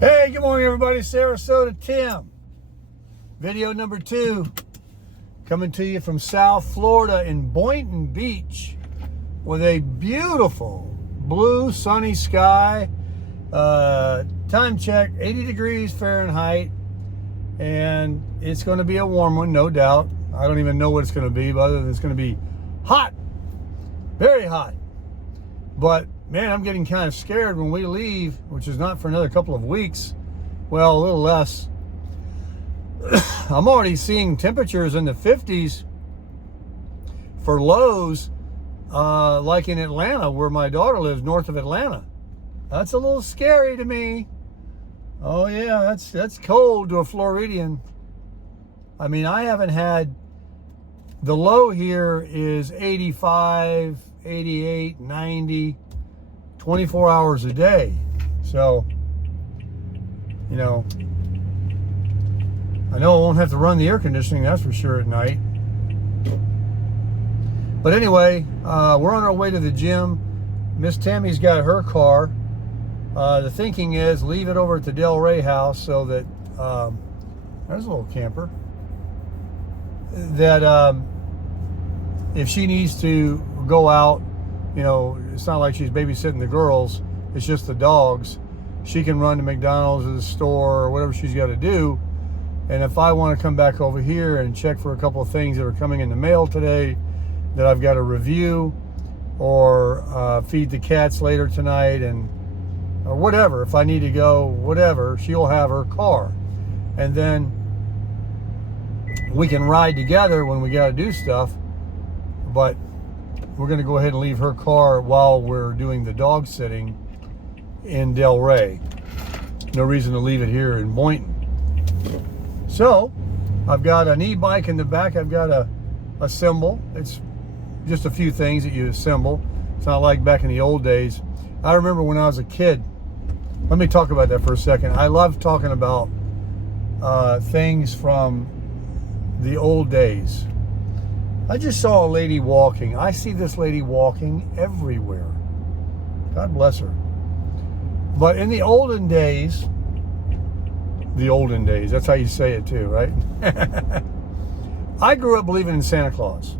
Hey, good morning, everybody. Sarasota Tim. Video number 2. Coming to you from South Florida in Boynton Beach with a beautiful blue sunny sky. Time check, 80 degrees Fahrenheit. And it's going to be a warm one, no doubt. I don't even know what it's going to be, but other than it's going to be hot. Very hot. But man, I'm getting kind of scared when we leave, which is not for another couple of weeks. Well, a little less. I'm already seeing temperatures in the 50s for lows, like in Atlanta, where my daughter lives, north of Atlanta. That's a little scary to me. Oh yeah, that's cold to a Floridian. I mean, I haven't had, the low here is 85, 88, 90, 24 hours a day. So, you know, I know I won't have to run the air conditioning, that's for sure, at night. But anyway, we're on our way to the gym. Miss Tammy's got her car. The thinking is leave it over at the Del Rey house so that, there's a little camper, that if she needs to go out, you know, it's not like she's babysitting the girls, it's just the dogs. She can run to McDonald's or the store or whatever she's got to do. And if I want to come back over here and check for a couple of things that are coming in the mail today that I've got to review, or feed the cats later tonight, and or whatever, if I need to go, whatever, she'll have her car. And then we can ride together when we got to do stuff. But we're going to go ahead and leave her car while we're doing the dog sitting in Del Rey. No reason to leave it here in Boynton. So, I've got an e-bike in the back. I've got a cymbal. It's just a few things that you assemble. It's not like back in the old days. I remember when I was a kid. Let me talk about that for a second. I love talking about things from the old days. I just saw a lady walking. I see this lady walking everywhere. God bless her. But in the olden days, that's how you say it too, right? I grew up believing in Santa Claus.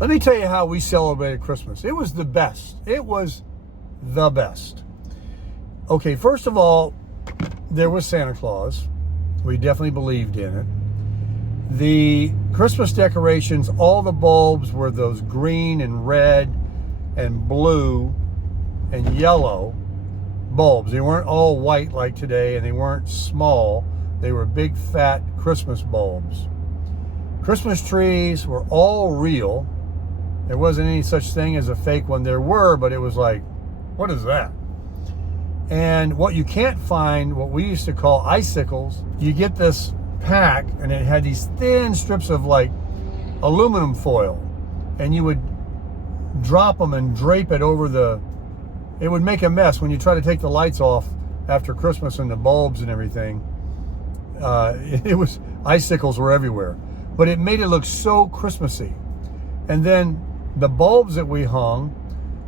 Let me tell you how we celebrated Christmas. It was the best. It was the best. Okay, first of all, there was Santa Claus. We definitely believed in it. The Christmas decorations, all the bulbs were those green and red and blue and yellow bulbs. They weren't all white like today, and they weren't small. They were big, fat Christmas bulbs. Christmas trees were all real. There wasn't any such thing as a fake one. There were, but it was like, what is that? And what you can't find, what we used to call icicles, you get this pack, and it had these thin strips of like aluminum foil, and you would drop them and drape it over the, it would make a mess when you try to take the lights off after Christmas and the bulbs and everything. It was, icicles were everywhere, but it made it look so Christmassy. And then the bulbs that we hung,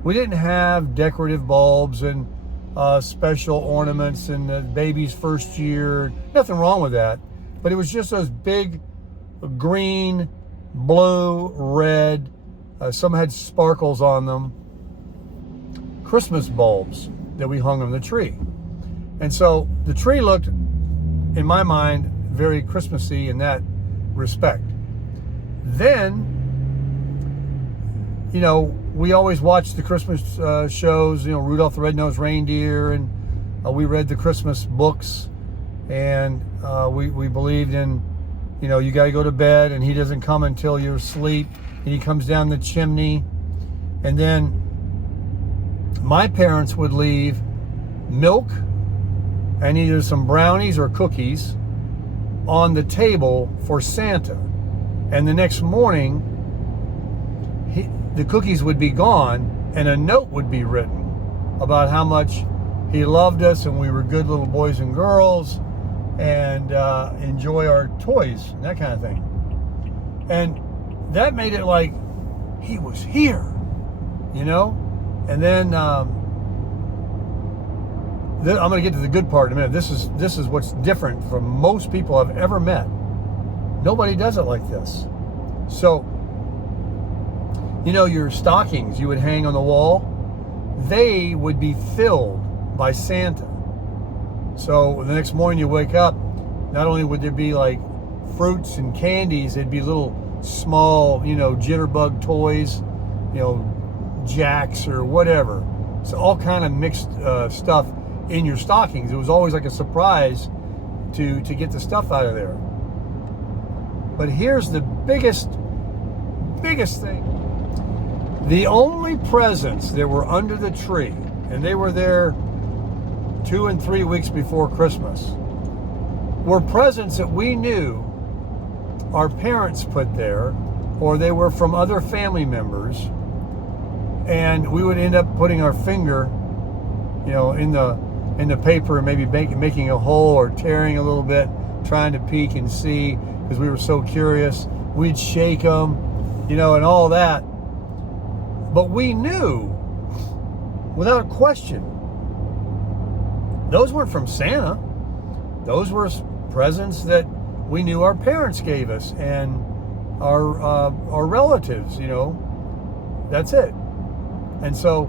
we didn't have decorative bulbs and special ornaments in the baby's first year. Nothing wrong with that. But it was just those big green, blue, red, some had sparkles on them, Christmas bulbs that we hung on the tree. And so the tree looked, in my mind, very Christmassy in that respect. Then, you know, we always watched the Christmas shows, you know, Rudolph the Red-Nosed Reindeer, and we read the Christmas books. And we believed in, you know, you got to go to bed, and he doesn't come until you're asleep, and he comes down the chimney. And then my parents would leave milk and either some brownies or cookies on the table for Santa. And the next morning, the cookies would be gone, and a note would be written about how much he loved us and we were good little boys and girls, and enjoy our toys and that kind of thing. And that made it like he was here, you know? And then I'm going to get to the good part in a minute. This is what's different from most people I've ever met. Nobody does it like this. So, your stockings you would hang on the wall, they would be filled by Santa. So the next morning you wake up, not only would there be like fruits and candies, it'd be little small, jitterbug toys, jacks or whatever. So all kind of mixed stuff in your stockings. It was always like a surprise to get the stuff out of there. But here's the biggest thing. The only presents that were under the tree, and they were there 2 and 3 weeks before Christmas, were presents that we knew our parents put there, or they were from other family members, and we would end up putting our finger, in the paper and maybe making a hole or tearing a little bit, trying to peek and see because we were so curious. We'd shake them, and all that. But we knew, without a question, those weren't from Santa. Those were presents that we knew our parents gave us and our relatives, That's it. And so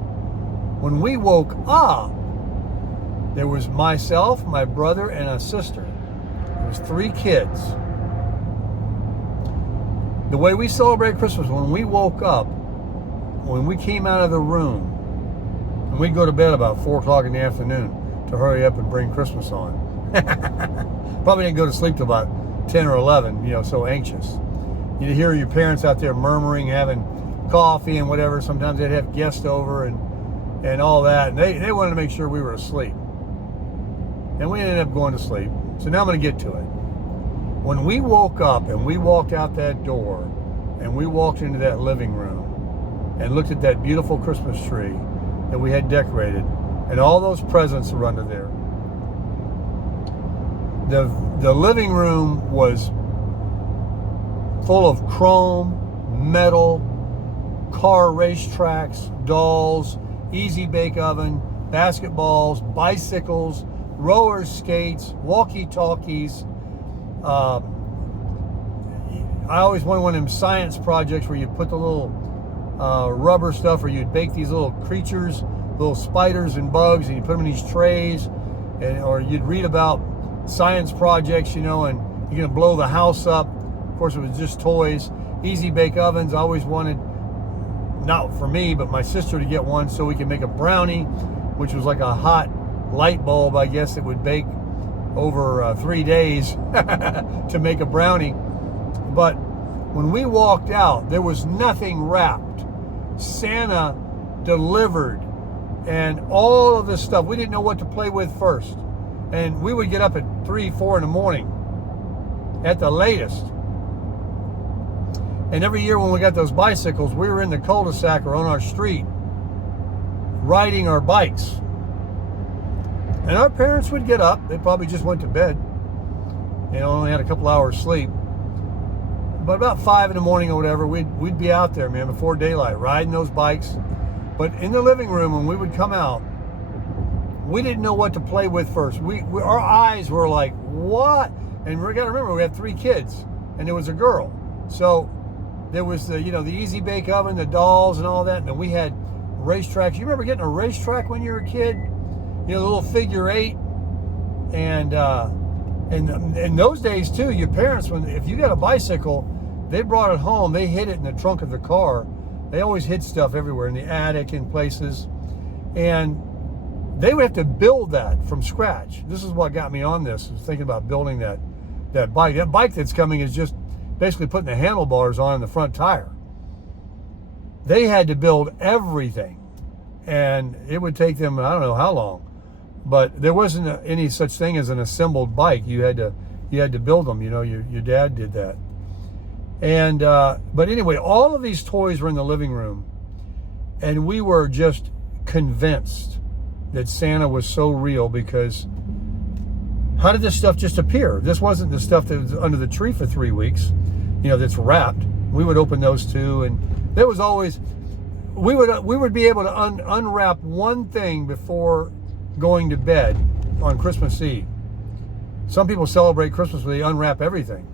when we woke up, there was myself, my brother, and a sister. There was 3 kids. The way we celebrate Christmas, when we woke up, when we came out of the room, and we'd go to bed about 4 o'clock in the afternoon to hurry up and bring Christmas on. Probably didn't go to sleep till about 10 or 11, so anxious. You'd hear your parents out there murmuring, having coffee and whatever. Sometimes they'd have guests over and all that. And they wanted to make sure we were asleep. And we ended up going to sleep. So now I'm going to get to it. When we woke up and we walked out that door and we walked into that living room and looked at that beautiful Christmas tree that we had decorated and all those presents were under there, the living room was full of chrome, metal, car racetracks, dolls, easy bake oven, basketballs, bicycles, roller skates, walkie-talkies. I always wanted one of them science projects where you put the little rubber stuff, or you'd bake these little creatures, little spiders and bugs, and you put them in these trays, or you'd read about science projects, and you're gonna blow the house up. Of course, it was just toys. Easy bake ovens. I always wanted, not for me, but my sister to get one so we could make a brownie, which was like a hot light bulb, I guess, that would bake over 3 days to make a brownie. But when we walked out, there was nothing wrapped. Santa delivered, and all of this stuff. We didn't know what to play with first. And we would get up at 3, 4 in the morning at the latest. And every year when we got those bicycles, we were in the cul-de-sac or on our street riding our bikes. And our parents would get up. They probably just went to bed. Only had a couple hours sleep. But about 5 in the morning or whatever, we'd be out there, man, before daylight, riding those bikes. But in the living room, when we would come out, we didn't know what to play with first. Our eyes were like, what? And we got to remember, we had 3 kids, and there was a girl. So there was the easy bake oven, the dolls, and all that. And then we had racetracks. You remember getting a racetrack when you were a kid? The little figure 8. And in those days too, your parents, if you got a bicycle, they brought it home. They hid it in the trunk of the car. They always hid stuff everywhere, in the attic, in places, and they would have to build that from scratch. This is what got me on this, was thinking about building that bike. That bike that's coming is just basically putting the handlebars on the front tire. They had to build everything, and it would take them, I don't know how long, but there wasn't any such thing as an assembled bike. You had to build them. Your dad did that. And but anyway, all of these toys were in the living room, and we were just convinced that Santa was so real, because how did this stuff just appear? This wasn't the stuff that was under the tree for 3 weeks, that's wrapped. We would open those too, and there was always, we would be able to unwrap one thing before going to bed on Christmas Eve. Some people celebrate Christmas where they unwrap everything.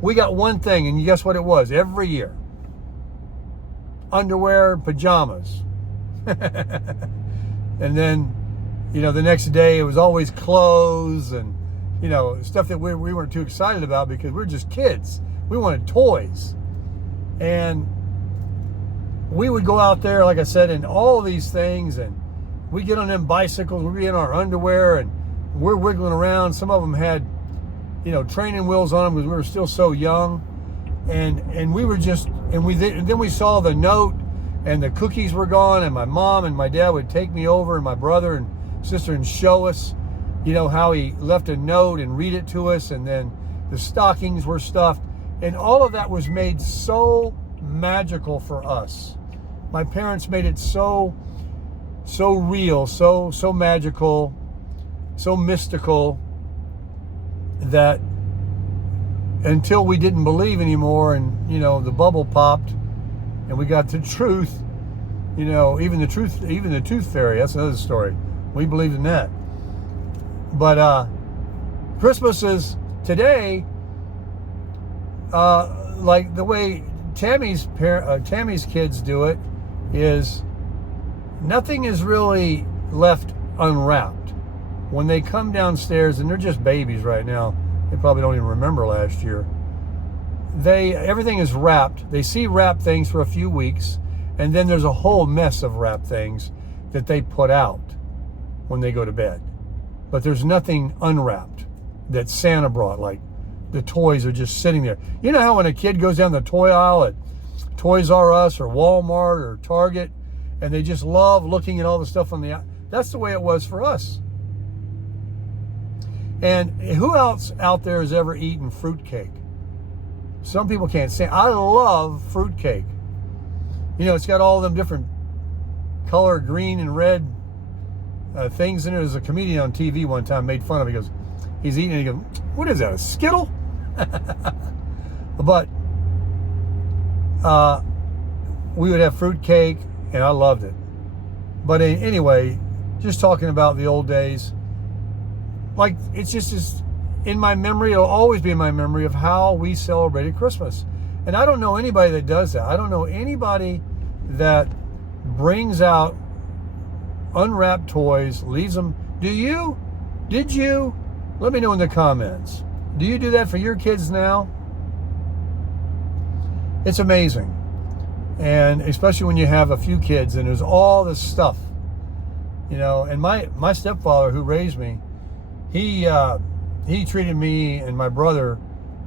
We got one thing, and guess what it was every year? Underwear, pajamas. And then, the next day it was always clothes and, stuff that we weren't too excited about because we were just kids. We wanted toys. And we would go out there, like I said, in all these things, and we'd get on them bicycles, we'd be in our underwear, and we're wiggling around. Some of them had, training wheels on them because we were still so young. And we were just, and then we saw the note, and the cookies were gone, and my mom and my dad would take me over, and my brother and sister, and show us, how he left a note and read it to us, and then the stockings were stuffed, and all of that was made so magical for us. My parents made it so real, so magical, so mystical, that until we didn't believe anymore, and the bubble popped and we got the truth, even the tooth fairy, that's another story. We believed in that. But Christmas is today, like the way Tammy's kids do it, is nothing is really left unwrapped. When they come downstairs, and they're just babies right now, they probably don't even remember last year. Everything is wrapped. They see wrapped things for a few weeks, and then there's a whole mess of wrapped things that they put out when they go to bed. But there's nothing unwrapped that Santa brought. Like the toys are just sitting there. You know how when a kid goes down the toy aisle at Toys R Us or Walmart or Target, and they just love looking at all the stuff on the aisle? That's the way it was for us. And who else out there has ever eaten fruitcake? Some people can't stand. I love fruitcake. It's got all them different color, green and red things in it. There's a comedian on TV one time made fun of it. He goes, he's eating it, he goes, what is that, a Skittle? But we would have fruitcake, and I loved it. But anyway, just talking about the old days, like it's just in my memory, it'll always be in my memory of how we celebrated Christmas. And I don't know anybody that does that. I don't know anybody that brings out unwrapped toys, leaves them. Do you? Did you? Let me know in the comments. Do you do that for your kids now? It's amazing. And especially when you have a few kids and there's all this stuff. And my stepfather who raised me, he treated me and my brother,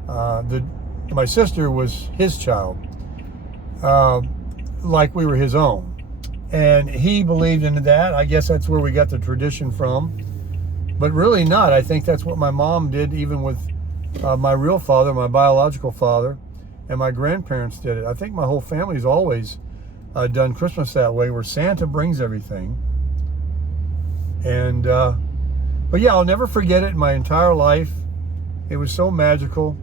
my sister was his child, like we were his own. And he believed in that. I guess that's where we got the tradition from. But really not. I think that's what my mom did, even with my real father, my biological father, and my grandparents did it. I think my whole family's always done Christmas that way, where Santa brings everything. And, but yeah, I'll never forget it in my entire life. It was so magical.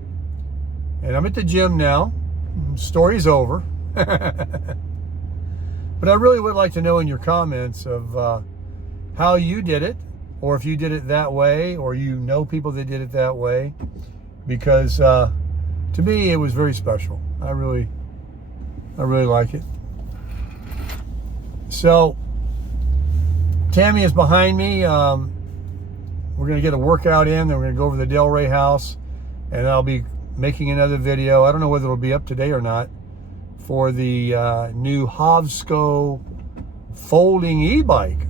And I'm at the gym now. Story's over. But I really would like to know in your comments of how you did it, or if you did it that way, or people that did it that way. Because to me, it was very special. I really like it. So Tammy is behind me. We're going to get a workout in, then we're going to go over to the Delray house, and I'll be making another video. I don't know whether it'll be up today or not, for the new Hovsco folding e-bike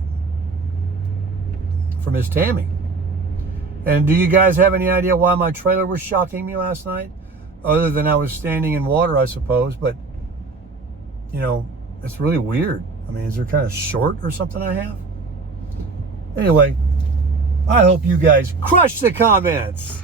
for Miss Tammy. And do you guys have any idea why my trailer was shocking me last night? Other than I was standing in water, I suppose. But, it's really weird. I mean, is there kind of short or something I have? Anyway, I hope you guys crush the comments.